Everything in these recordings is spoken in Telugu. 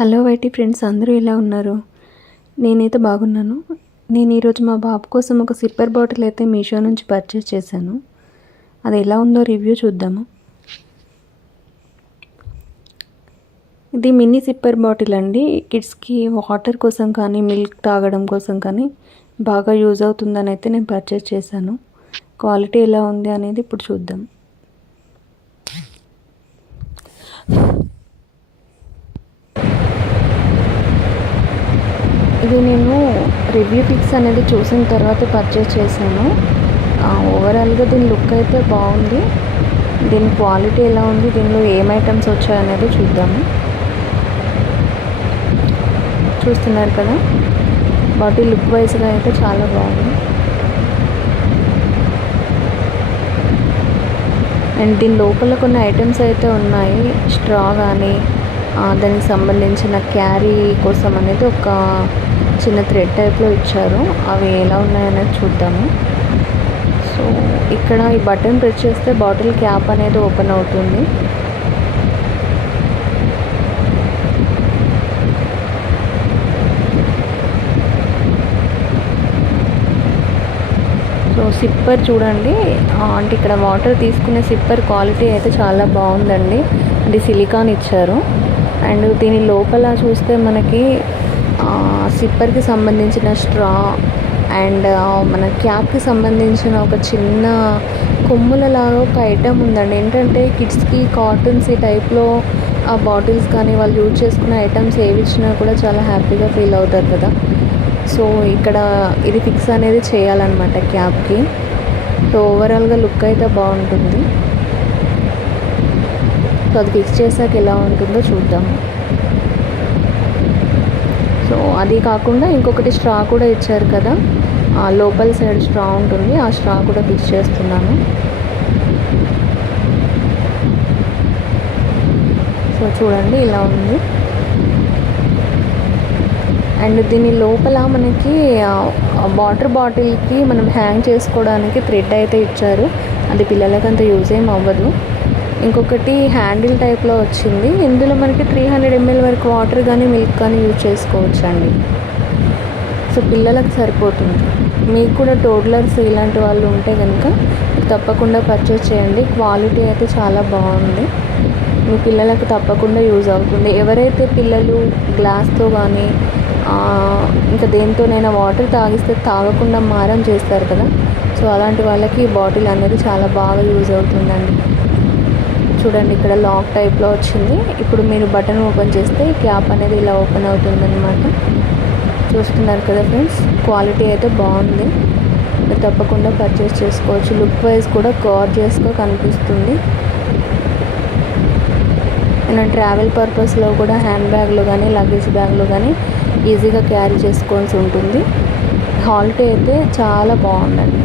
హలో వైటీ ఫ్రెండ్స్, అందరూ ఎలా ఉన్నారు? నేనైతే బాగున్నాను. నేను ఈరోజు మా బాబు కోసం ఒక సిప్పర్ బాటిల్ అయితే మీషో నుంచి పర్చేస్ చేశాను. అది ఎలా ఉందో రివ్యూ చూద్దాము. ఇది మినీ సిప్పర్ బాటిల్ అండి. కిడ్స్కి వాటర్ కోసం కానీ మిల్క్ తాగడం కోసం కానీ బాగా యూజ్ అవుతుందని అయితే నేను పర్చేస్ చేశాను. క్వాలిటీ ఎలా ఉంది అనేది ఇప్పుడు చూద్దాం. ఇది నేను రివ్యూ పిక్స్ అనేది చూసిన తర్వాత పర్చేస్ చేశాను. ఓవరాల్గా దీని లుక్ అయితే బాగుంది. దీని క్వాలిటీ ఎలా ఉంది, దీనిలో ఏం ఐటమ్స్ వచ్చాయనేది చూద్దాము. చూస్తున్నారు కదా, బాటిల్ లుక్ వైజ్గా అయితే చాలా బాగుంది. అండ్ దీని లోపల కొన్ని ఐటమ్స్ అయితే ఉన్నాయి. స్ట్రా కానీ దానికి సంబంధించిన క్యారీ కోసం అనేది ఒక చిన్న థ్రెడ్ టైప్లో ఇచ్చారు. అవి ఎలా ఉన్నాయనేది చూద్దాము. సో ఇక్కడ ఈ బటన్ ప్రెస్ చేస్తే బాటిల్ క్యాప్ అనేది ఓపెన్ అవుతుంది. సో సిప్పర్ చూడండి, అంటే ఇక్కడ వాటర్ తీసుకునే సిప్పర్ క్వాలిటీ అయితే చాలా బాగుందండి. అది సిలికాన్ ఇచ్చారు. అండ్ దీని లోపల చూస్తే మనకి సిప్పర్కి సంబంధించిన స్ట్రా అండ్ మన క్యాప్కి సంబంధించిన ఒక చిన్న కొమ్ములలాగా ఒక ఐటమ్ ఉందండి. ఏంటంటే కిడ్స్కి కాటన్స్ ఈ టైప్లో ఆ బాటిల్స్ కానీ వాళ్ళు యూజ్ చేసుకునే ఐటమ్స్ ఏవి ఇచ్చినా కూడా చాలా హ్యాపీగా ఫీల్ అవుతారు కదా. సో ఇక్కడ ఇది ఫిక్స్ అనేది చేయాలన్నమాట క్యాప్కి. సో ఓవరాల్గా లుక్ అయితే బాగుంటుంది. సో అది ఫిక్స్ చేసాక ఎలా ఉంటుందో చూద్దాము. సో అది కాకుండా ఇంకొకటి స్ట్రా కూడా ఇచ్చారు కదా, లోపల సైడ్ స్ట్రా ఉంటుంది. ఆ స్ట్రా కూడా ఫిక్స్ చేస్తున్నాను. సో చూడండి ఇలా ఉంది. అండ్ దీని లోపల మనకి వాటర్ బాటిల్కి మనం హ్యాంగ్ చేసుకోవడానికి థ్రెడ్ అయితే ఇచ్చారు. అది పిల్లలకి అంత యూజ్ ఏం అవ్వదు. ఇంకొకటి హ్యాండిల్ టైప్లో వచ్చింది. ఇందులో మనకి 300 ml వరకు వాటర్ కానీ మిల్క్ కానీ యూజ్ చేసుకోవచ్చు అండి. సో పిల్లలకు సరిపోతుంది. మీకు కూడా టోడ్లర్స్ ఇలాంటి వాళ్ళు ఉంటే కనుక తప్పకుండా పర్చేస్ చేయండి. క్వాలిటీ అయితే చాలా బాగుంది. మీ పిల్లలకు తప్పకుండా యూజ్ అవుతుంది. ఎవరైతే పిల్లలు గ్లాస్తో కానీ ఇంకా దేంతోనైనా వాటర్ తాగిస్తే తాగకుండా మారం చేస్తారు కదా, సో అలాంటి వాళ్ళకి ఈ బాటిల్ అనేది చాలా బాగా యూజ్ అవుతుందండి. చూడండి, ఇక్కడ లాక్ టైప్లో వచ్చింది. ఇప్పుడు మీరు బటన్ ఓపెన్ చేస్తే క్యాప్ అనేది ఇలా ఓపెన్ అవుతుందన్నమాట. చూస్తున్నారు కదా ఫ్రెండ్స్, క్వాలిటీ అయితే బాగుంది. మీరు తప్పకుండా పర్చేస్ చేసుకోవచ్చు. లుక్ వైజ్ కూడా గార్జియస్గా కనిపిస్తుంది. నేను ట్రావెల్ పర్పస్లో కూడా హ్యాండ్ బ్యాగ్లో కానీ లగేజ్ బ్యాగ్లో కానీ ఈజీగా క్యారీ చేసుకోవాల్సి ఉంటుంది. క్వాలిటీ అయితే చాలా బాగుందండి.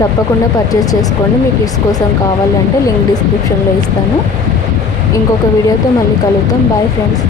తప్పకుండా పర్చేస్ చేసుకోండి. మీ కిడ్స్ కోసం కావాలంటే లింక్ డిస్క్రిప్షన్లో ఇస్తాను. ఇంకొక వీడియోతో మళ్ళీ కలుద్దాం. Bye friends.